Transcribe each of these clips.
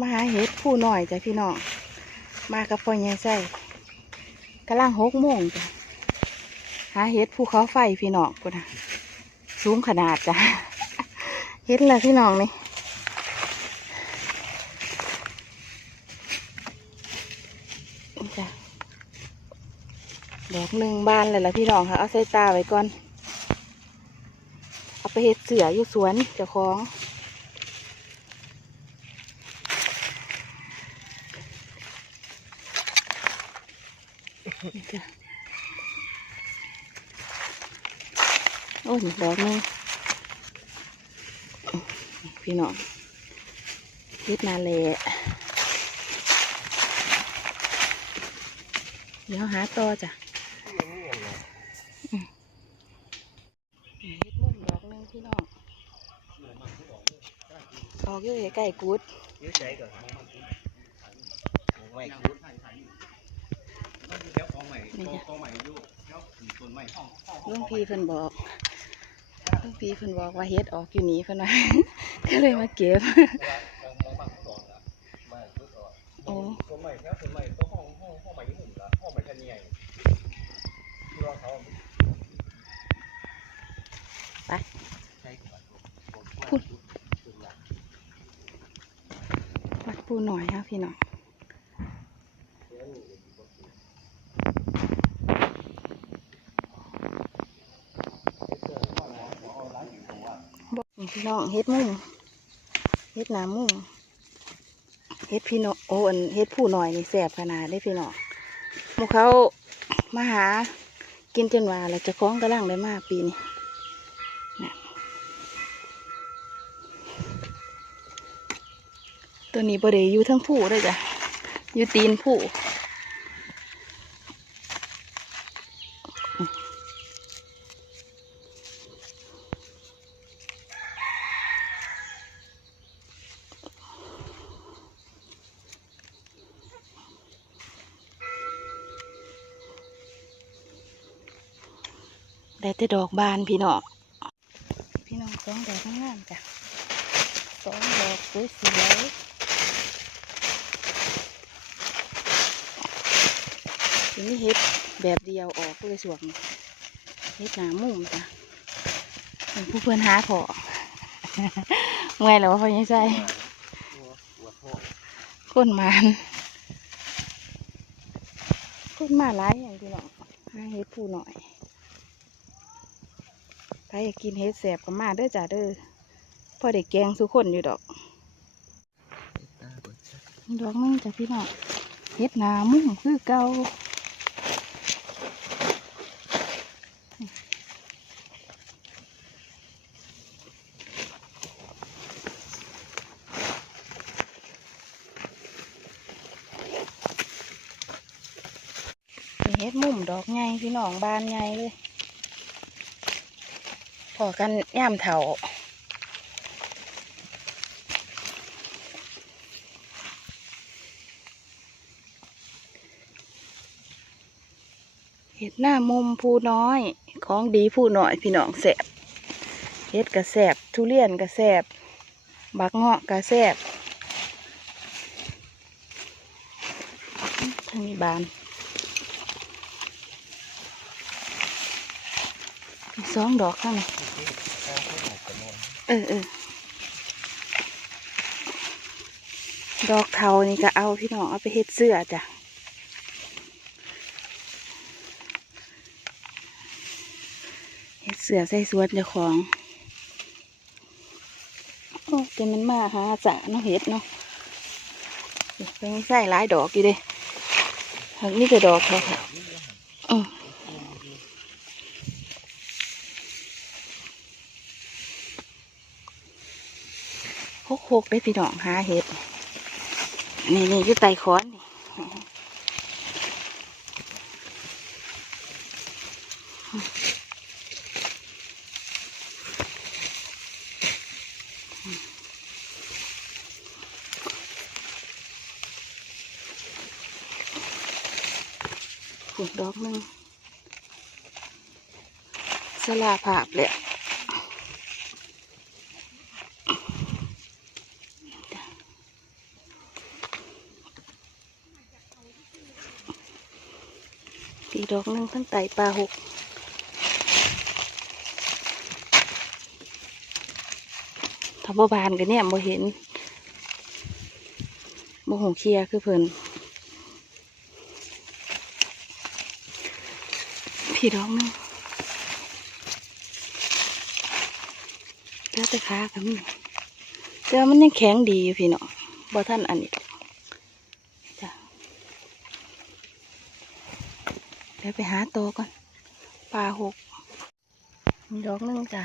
มาหาเห็ดผู้หน่อยจ้ะพี่น้องมากับพ่อใหญ่ใส่กำลังหกโมงจ้ะหาเห็ดภูเขาไฟพี่น้องกูนะสูงขนาดจ้ะเห็ดลยพี่น้องนี่จ้ะดอกหนึ่งบานเลยละพี่น้องค่ะเอาใส่ตาไว้ก่อน เอาไปเห็ดเสืออยู่สวนเจ้าของ นี่จ้ะ โอ้ยดอกหนึงพี่น้องเฮ็ดนาแหละเดี๋ยวหาต่อจ้ะอืมเฮ็ดมุมดอกหนึงพี่น้องออกอยู่ใกล้กุดยื้อใจก่อนไม่คุด ล้วส่วนใหม่ห้องห้องหลุงพี่เพิ่นบอกหลุงพี่เพิ่นบอกว่าเฮ็ดออกอยู่นี่เพิ่นว่าก็เลยมาเก็บมองบางก่อนละมาคุดก่อนโอ้ส่วนใหม่แล้วส่วนใหม่ตัวห้องห้องห้องใหม่ยุ่งละห้องใหม่แค่นี้ไงที่ว่าเขาไปใช่ก่อนพูดวัดปูหน่อยค่ะพี่น้องบอกนี่ พี่น้องเฮ็ดมุ้งเฮ็ดหนามุ้งเฮ็ดพี่น้องโอ้อันเฮ็ดผู้หน่อยนี่แสบขนาดได้พี่น้องมูเขามาหากินจนว่าแล้วเจะคล้องกระลังได้มากปีนี้นตัวนี้บริอยู่ทั้งผู้เลยจ้ะอยู่ตีนผู้ ได้แต่ดอกบานพี่น้องพี่น้องสองดอกงามจ้ะสองดอกสวยๆทีนี้เฮ็ดแบบเดียวออกเลยสวงเฮ็ดหนามุมจ้ะเป็นผู้เพื่อนหาขอเมื่อยแล้วว่าพอยังใจหัวพ่คนมานคนมาหลายอย่างพี่น้องหาเฮ็ดผู้หน่อย ใครอยากกินเฮ็ดแสบก็มาเด้อจ้าเด้อพอได้แกงสุคนอยู่ดอกดอกนึงจ้ะพี่น้องเฮ็ดนามุ่งคือเก่าเฮ็ดมุมดอกใหญ่พี่น้องบานใหญ่เลย พอกันย่ามเถาเฮ็ดหน้ามุมผู้น้อย ของดีผู้น้อย พี่น้องแสบเฮ็ดกระแสบทุเรียนกระแสบบักเงาะกระแสบทางนี้บาน อีก สองดอกข้างเออเออดอกเทานี่ก็เอาพี่น้องเอาไปเฮ็ดเสื้อจ้ะเฮ็ดเสื้อใส่สวนเจ้าของโอ้แต่มันมาหาจ่าเนาะเฮ็ดเนาะเดี๋ยวไปใส่หลายดอกอยู่เด้ทางนี้ก็ดอกเขาค่ะ หกหกได้พี่น้องหาเห็ด นี่นี่อยู่ไต่ค้อนนี่ขุดดอกนึงสลาผาบเลย อีกดอกหนึงทั้งไตปลาหกถ้าบ่บานกันเนี่ยบ่เห็นบ่หงเคียคือเพิ่นพี่ดอกนึงแล้วแต่ขากับมีแต่ว่ามันยังแข็งดีอยู่พี่เนาะบ่ท่านอันนี้จ้ะเดี๋ยวไปหาโตวก่อน ปลาหกมดอกนึงจ้ะ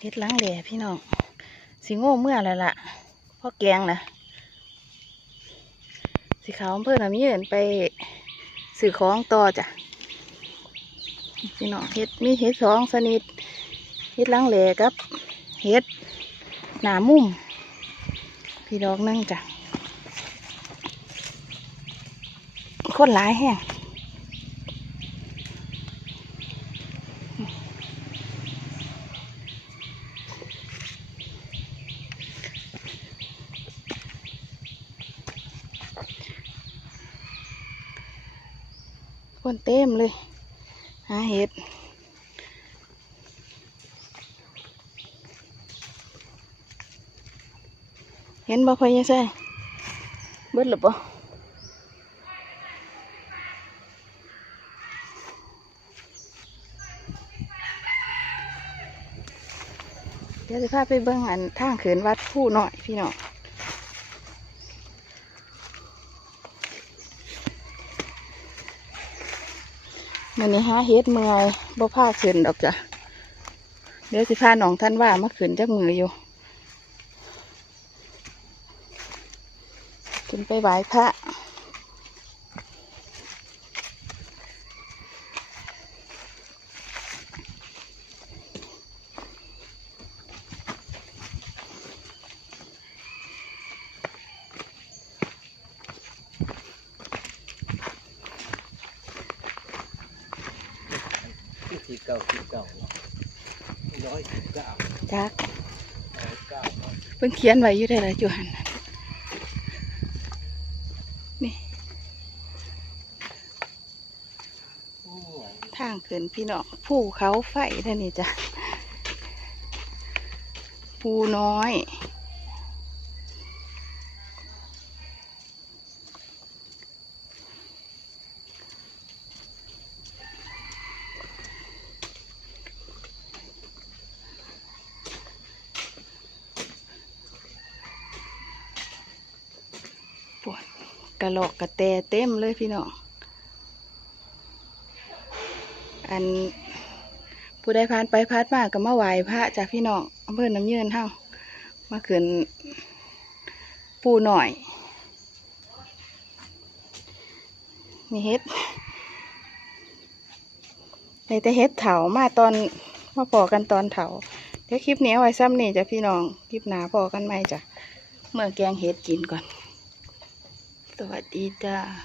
เฮ็ดล้างแหล่พี่น้องสิโง่เมื่อไรล่ะพ่อแกงนะ สิขาวอำเพื่อนมีเงินไปสื่อของต่อจ้ะพี่น้องเฮ็ดมีเฮ็ดสองสนิทเฮ็ดล้างเหล่กับเฮ็ดหนามุ่ม พี่ดอกนั่งจ้ะคนหลายแห้ง คนเต็มเลย หาเห็ดเห็นบ่พอยังใช่เบิดหรือบ่เดี๋ยวจะพาไปเบิ่งอันทางเขินวัดผู้หน่อยพี่น้องันนี้ฮะเฮ็ดเมื่อยบ่พาขึ้นดอกจ้ะเดี๋ยวสิพาน้องท่านว่ามาขึ้นจากมืออยู่ขึ้นไปไหว้พระ สิบ เก้าสิบเก้าร้อยสิบเก้าจักร้อยเก้าเพิ่งเขียนไว้อยู่ได้ละจุหันน่ะนี่โอ้ยทางขึ้นพี่น้องภูเขาไฟเท่านี้จ้ะภูน้อย กระโหลกกระแตเต็มเลยพี่น้อง อันผู้ใดผ่านไปผ่านมาก็มาไหว้พระจากพี่น้องอำเภอน้ำยืนเฮามาขึ้นปูหน่อย นี่เฮ็ดในแต่เฮ็ดเถามาตอนมาพอกันตอนเถาเดี๋ยวคลิปนี้เอาไว้ซ้ำนี่จ้ะพี่น้อง คลิปหนาพอกันไหมจ้ะ เมื่อแกงเฮ็ดกินก่อน สวัสดีจ้า